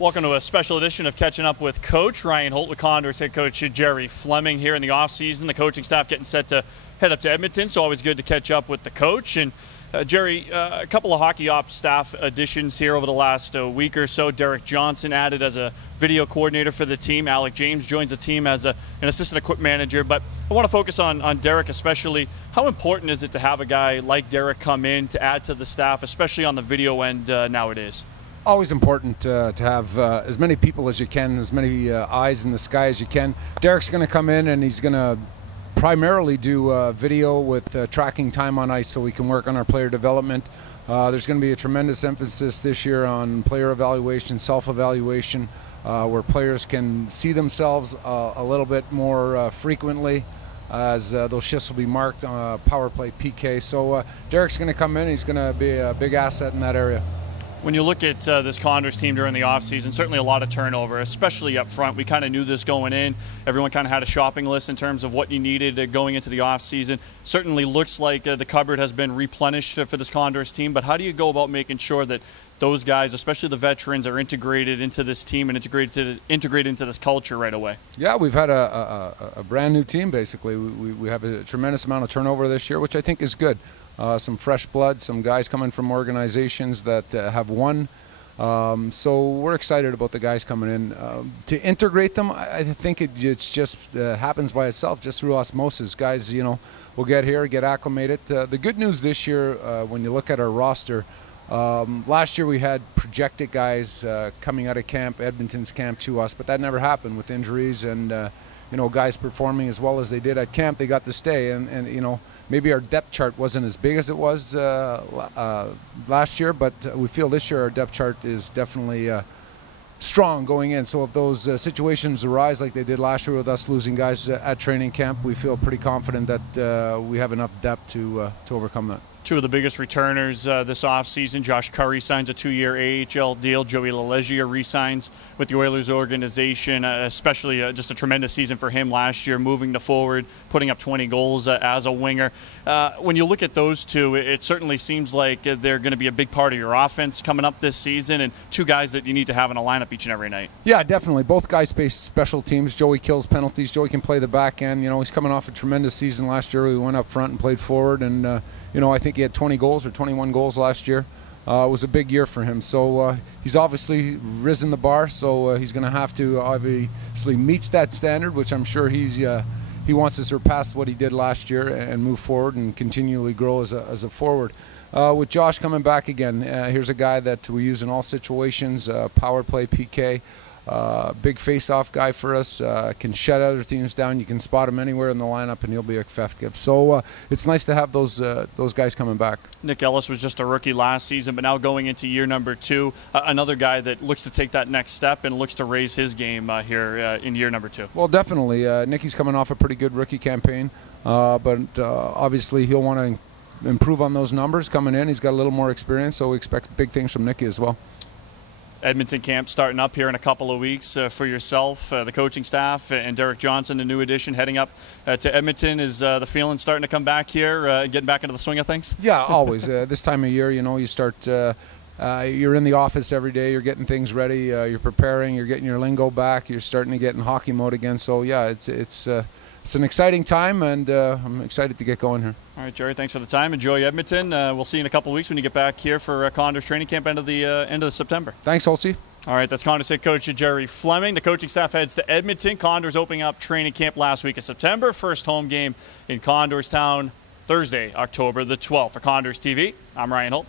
Welcome to a special edition of Catching Up with Coach. Ryan Holt with Condors head coach Gerry Fleming here in the offseason. The coaching staff getting set to head up to Edmonton, so always good to catch up with the coach. And Gerry, a couple of hockey ops staff additions here over the last week or so. Derek Johnson added as a video coordinator for the team. Alec James joins the team as an assistant equipment manager. But I want to focus on Derek especially. How important is it to have a guy like Derek come in to add to the staff, especially on the video end nowadays? Always important to have as many people as you can, as many eyes in the sky as you can. Derek's going to come in and he's going to primarily do video with tracking time on ice so we can work on our player development. There's going to be a tremendous emphasis this year on player evaluation, self-evaluation, where players can see themselves a little bit more frequently as those shifts will be marked on power play PK. So Derek's going to come in, he's going to be a big asset in that area. When you look at this Condors team during the offseason, certainly a lot of turnover, especially up front. We kind of knew this going in. Everyone kind of had a shopping list in terms of what you needed going into the offseason. Certainly looks like the cupboard has been replenished for this Condors team, but how do you go about making sure that those guys, especially the veterans, are integrated into this team and integrated into this culture right away? Yeah, we've had a brand new team basically. We have a tremendous amount of turnover this year, which I think is good. Some fresh blood, some guys coming from organizations that have won. So we're excited about the guys coming in. To integrate them, I think it just happens by itself, just through osmosis. Guys, you know, will get here, get acclimated. The good news this year, when you look at our roster, last year we had projected guys coming out of camp, Edmonton's camp, to us, but that never happened with injuries and you know, guys performing as well as they did at camp. They got to stay, and you know, maybe our depth chart wasn't as big as it was last year, but we feel this year our depth chart is definitely strong going in. So if those situations arise like they did last year with us losing guys at training camp, we feel pretty confident that we have enough depth to overcome that. Two of the biggest returners this offseason. Josh Curry signs a 2-year AHL deal. Joey LeLegier re-signs with the Oilers organization, especially just a tremendous season for him last year, moving to forward, putting up 20 goals as a winger. When you look at those two, it certainly seems like they're going to be a big part of your offense coming up this season, and two guys that you need to have in a lineup each and every night. Yeah, definitely. Both guys face special teams. Joey kills penalties. Joey can play the back end. You know, he's coming off a tremendous season last year. We went up front and played forward, and you know, I think he had 20 goals or 21 goals last year. It was a big year for him. So he's obviously risen the bar, so he's going to have to obviously meet that standard, which I'm sure he wants to surpass what he did last year and move forward and continually grow as a forward. With Josh coming back again, here's a guy that we use in all situations, power play, PK. Big face-off guy for us, can shut other teams down. You can spot him anywhere in the lineup and he'll be effective. So it's nice to have those guys coming back. Nick Ellis was just a rookie last season, but now going into year number 2, another guy that looks to take that next step and looks to raise his game here in year number 2. Well, definitely. Nicky's coming off a pretty good rookie campaign, but obviously he'll want to improve on those numbers coming in. He's got a little more experience, so we expect big things from Nicky as well. Edmonton camp starting up here in a couple of weeks for yourself, the coaching staff, and Derek Johnson, the new addition, heading up to Edmonton. Is the feeling starting to come back here, getting back into the swing of things? Yeah, always. This time of year, you know, you start, you're in the office every day, you're getting things ready, you're preparing, you're getting your lingo back, you're starting to get in hockey mode again. So, yeah, it's an exciting time, and I'm excited to get going here. All right, Gerry, thanks for the time. Enjoy Edmonton. We'll see you in a couple of weeks when you get back here for Condors training camp end of September. Thanks, Holsey. All right, that's Condors head coach Gerry Fleming. The coaching staff heads to Edmonton. Condors opening up training camp last week of September. First home game in Condorstown Thursday, October the 12th. For Condors TV, I'm Ryan Holt.